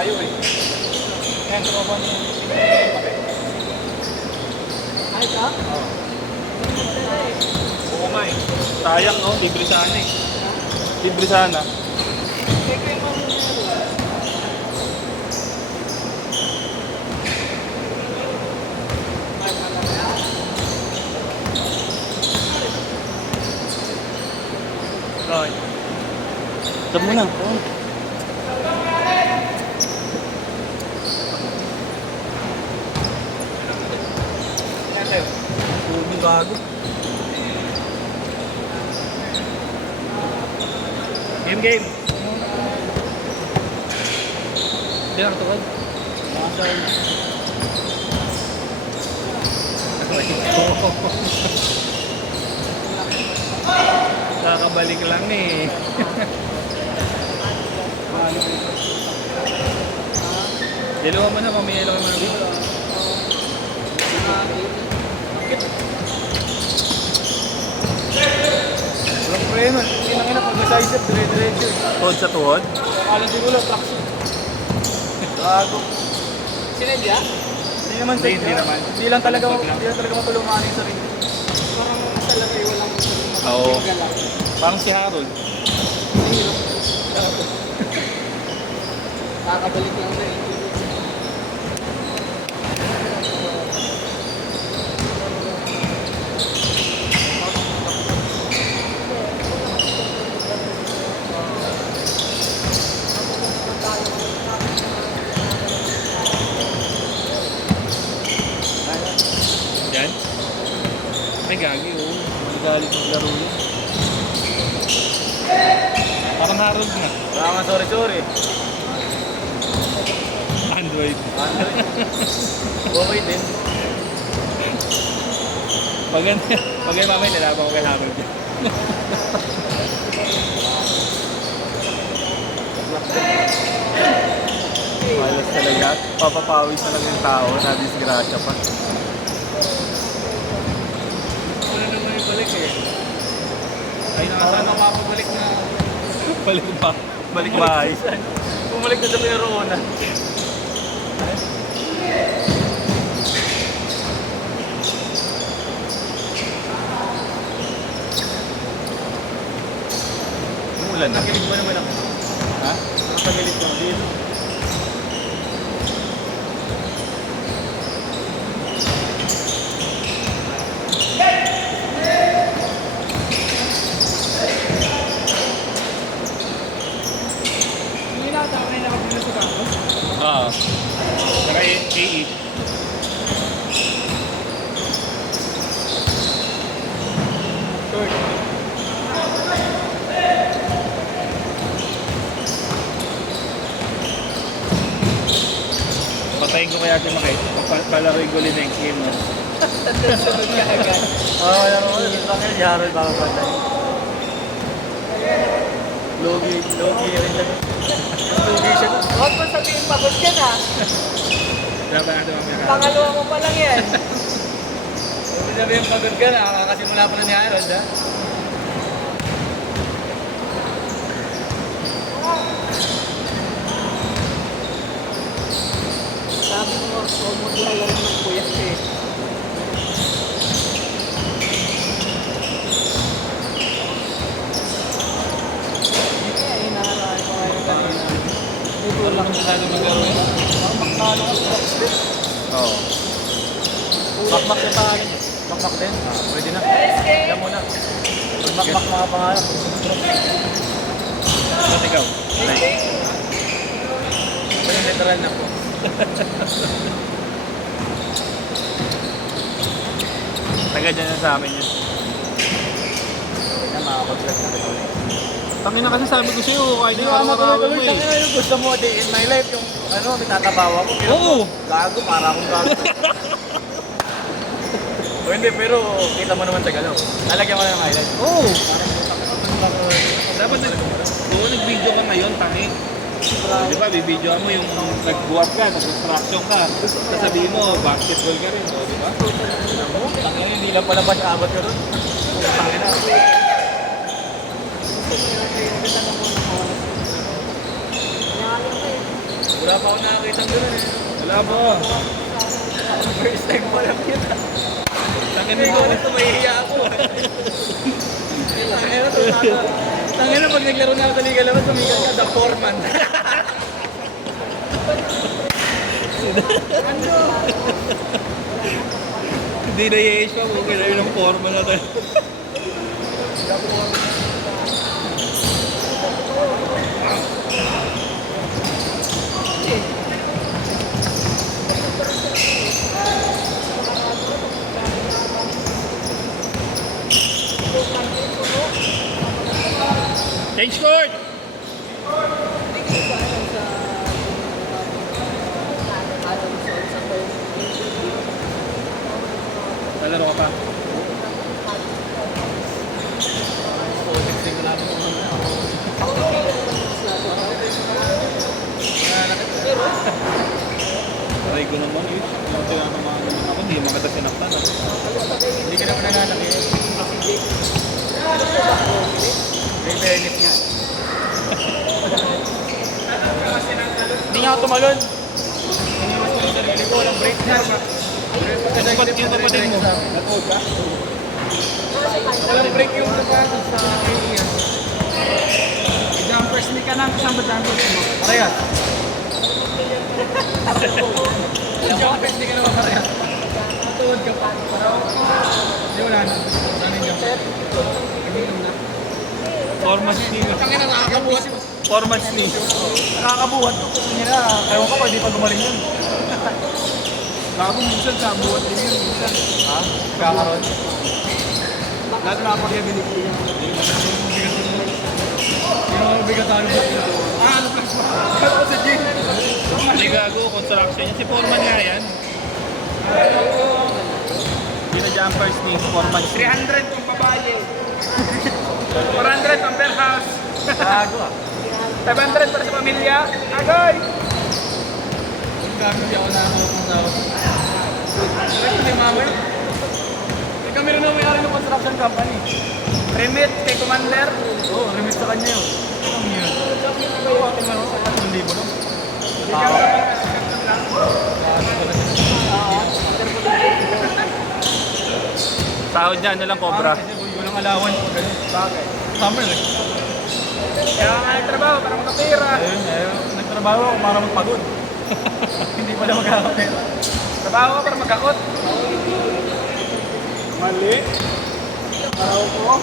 tayo eh. Kaya tropa niya. Ay, ka? Oo. Oo nga eh. Sayang no, libre sana eh. Libre sana. Kaya kayo mamuna. Right. Sab mo na. Tubig gago. Game. Hindi na tukod. Kakabalik lang eh. Dalawa mo na, mamaya lang naman dito. Walang preno. Kinangin na pag nasa-isip, dire-diretso eh. Tuhod sa tuhod? Akala siguro lang, traction. Gago. Sinadya? Hindi naman sa Hindi naman. Hindi lang talaga matulungan yung sarili. Parang masalagay walang Oo. galaw. Parang si Harold. Kakabalik lang na eh. Yan. Ay, gagi oh. Magalit maglaro yan. Parang Harold na. Wala nga sorry. Android. Okay din. Pag yan mamay, nalaban ko kay Harold. Malas talaga. Papapawis talaga yung tao na disgrasya pa. Wala naman yung balik eh. Ay, Sana mapabalik na. Balik pa. Balik bahay. Bumalik na sa Perona. Umulan na. Nakagilig mo naman ako. Ha? Nakagilig mo. Dito. Hindi na tama na nakapila sa kampo. Oo. Saka AE. Short. Patayin ko kaya si Makay. Palaroy ko ulit next game. No? Sunod ka agad. Oo, yan ako. Lang si Harold baka patay. Logi rin siya. Logi siya. Huwag mo sabihin pagod ka na. Dapat natin mamaya. Pangalawa mo pa lang yan. Sabi sabihin pagod ka na. Kakasimula pa na ni Harold ha. Sabi mo, huwag mo lalaro ng kuya eh. Kaya hinaharaan ko ngayon kanina. Dito lang Masyado maglaro yun. Makakalo ka sa box din. Oo. Makmak yung pangalan. Makmak din. Pwede na. Yan muna. Makmak mga pangalan. Ba't ikaw? Ito yung literal na po. Taga dyan sa amin yun. Yan makakapag-vlog na rin ulit. Tangin na kasi sabi ko sa'yo, kahit Hindi na ko araw-araw tuloy-tuloy. mo eh. Tangina yung gusto mo day in my life. Yung ano, tinatabawa ko. Pero Oo. gago, para akong gago. O hindi, pero kita mo naman sa galaw. Lalagyan ko na ng highlight. Oo. Dapat Oo, nag-video ka ngayon, tangi. Di ba, bibidyo mo yung nag-buwap ka, nag-construction ka. Sasabihin mo, basketball ka rin, o, di ba? Tangina, hindi lang pala ba siya abot ko ron? Tangina. Wala pa ako nakakita doon eh. Wala po. First time pa lang yun. Tangin Hindi mo. ko nito, mahihiya ako. Tangina pag naglaro na ako sa Liga Laban, tumigal ka, the foreman. Ano? Hindi na i-age pa. Okay na yun ang forma natin. Change court! Lalaro ka pa. Aray ko naman eh. Yung tinanamahan naman ako, hindi makita sinaktan. Hindi ka naman nananaki. May fairness nga. Hindi nga ako tumalon. Iniwas ko yung sarili ko, walang break na. Ba't yung kapatid mo? Natood ka? Walang break yung sapatos sa KES. Jumpers ni ka nang kasama jumpers mo. Parehas. Jumpers, hindi ka naman parehas. Natood ka pa. Hindi wala na. Ano yung jumper? Hindi na. Format ni. Tangina, nakakabuhat. Format ni. Nakakabuhat. Hindi na, ewan ko pa, hindi pa gumaling yun. Bago minsan sa buhat din yun. Minsan. Ha? Kakaroon. Lalo na pag yung binigyan. Yung mga bigatano ba? Ano pa siya? Kala ko sa gym. Hindi gago, construction yan. Si Foreman nga yan. Gina-jumpers ni Foreman. 300 kung babae. 400 ang per house. Gago ah. 500 para sa pamilya. Agoy! Kung gago, di ako nakakalapang tawag. Correct ni Mama. May kami rin ang may-ari ng construction company. Remit kay Commander. Oo, remit sa kanya yun. Ano yun? Oo, akin na rin. 3,000 no? Sahod niya, ano lang, Cobra. Kasi boy, walang allowance pag ganun. Bakit? Summer eh. Kaya nga nagtrabaho para makapira. Ayun, nagtrabaho ako para magpagod. Hindi pala magkakapera. Trabaho ka para magkakot. Mali. Araw ko.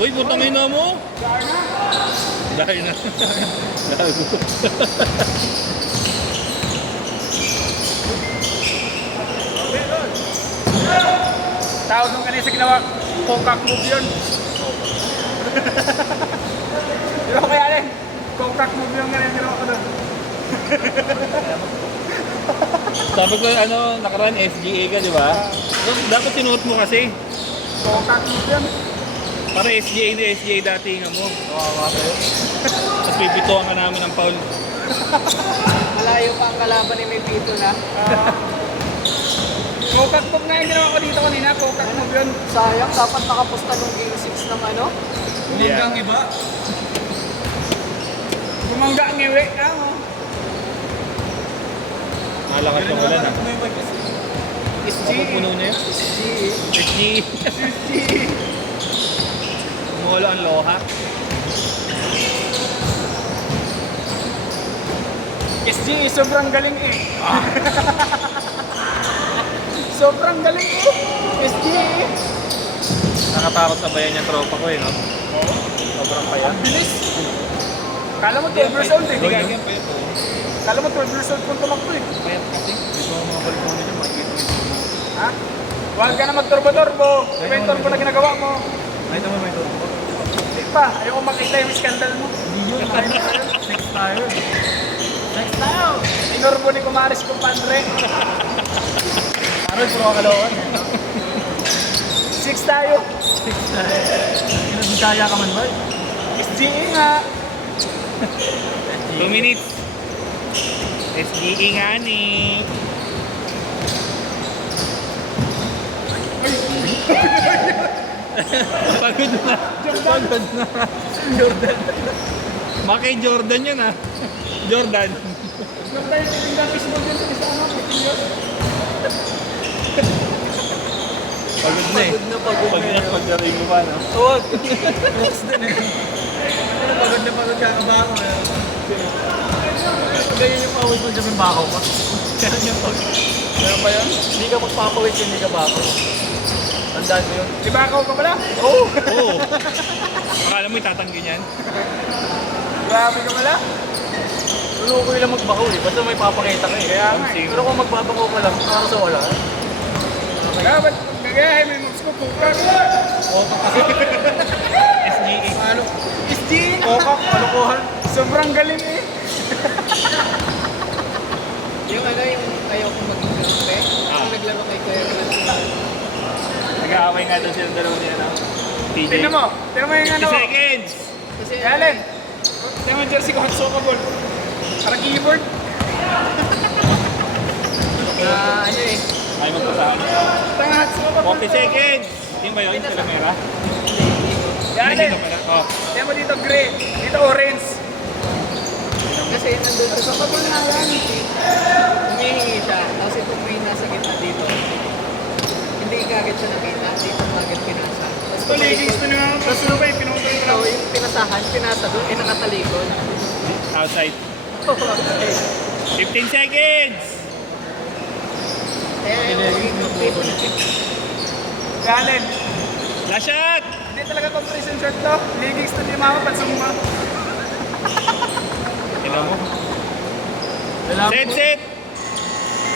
Uy, putang ina mo. Dahil na. Gago. Tawag nung kanina sa ginawa, Kokak move yun. Di ba kaya rin? Kokak move yung kanina ginawa ko doon. Sabi ko, ano, nakaraan SGA ka, di ba? Dapat sinuot mo kasi. Kokak move yun. Para SGA na SGA dati nga mo. Kawawa kayo. Tapos bibituan ka namin ng foul. Malayo pa ang kalaban ni may pito na. Kokak move na yung ginawa ko dito kanina. Kokak move yun. Sayang, dapat nakapusta nung Game 6 ng ano. Hanggang iba. Bumangga ang iwi ka mo. Malakas yung ulan ha. SGA. Puno na yun. SGA. Umulo ang loha. SGA, sobrang galing eh. Sobrang galing eh. SGA. Nakatakot sa bayan yung tropa ko eh, no? Sobrang paya. Bilis. Kala mo 12 years old eh. Hindi kaya yung paya to. Kala mo 12 years old kung tumakbo eh. Payat kasi. Dito ang mga balkon nito, makikita mo ito. Ha? Huwag ka na magturbo-turbo. Iba yung turbo na ginagawa mo. Nakita mo may turbo. Hindi pa. Ayoko makita yung scandal mo. Hindi yun, nakita ko yun. Sex tayo. Sex tayo! Inorbo ni Kumaris kumpadre. Aroy, puro kakalawan. 6 tayo. Sex tayo. Kinabigaya ka man ba? SGA nga. 2 minutes. SGA nga ni. Pagod na. Pagod na. Jordan. Maki Jordan yun ah. Jordan. Nung tayo tingnan baseball dyan sa isama, Pagod na eh. Pagod Pag na. pagdaring mo pa no? Huwag. Pagod na pagod ka kabako. Ganyan yung pawis mo dyan yung bakaw pa. Ganyan yung pagod. Meron ba yun? Hindi ka magpapawit yun, hindi ka bako. Tandaan mo yun. Di bakaw ka pala? Oo. Oo. Akala mo itatanggi niyan? Grabe ka pala. Lulukoy lang magbakaw eh. Basta may papakita ka eh. Kaya nga eh. Pero kung magbabakaw ka lang, para sa wala. Dapat gagayahin mo yung moves ko, pukak. SGE. Ano? SG? Kokak, kalokohan. Sobrang galing eh. Yung ano, yung ayaw kong maging ganun eh. Ang naglaro kay Kuya Ronald. Nag-aaway nga doon silang dalawa niya no? TJ. Tingnan mo yung 50 ano. seconds! Kasi Allen, tingnan mo yung jersey ko, Hatsukable. Parang keyboard. ano eh. Ay magpasahan. Tanga Hatsukable. 40 seconds! Yung ba yun? Salamera? Allen, Hindi ka pala. Oh. tingnan mo dito gray, dito orange. Kasi nandun sa kapag na yan. Humihingi siya. Tapos itong may nasa gitna dito. Hindi kagad siya nakita. Dito kagad pinasa. Tapos Ito, leggings na nga. Tapos ano ba yung pinutol ko Ito, lang? yung pinasahan, pinasa doon, eh nakatalikod. Outside. Okay. 15 seconds! Allen, Last shot! hindi talaga compression short to. Leggings na di mama, pansumba. Tignan mo. Alam Set, mo, set!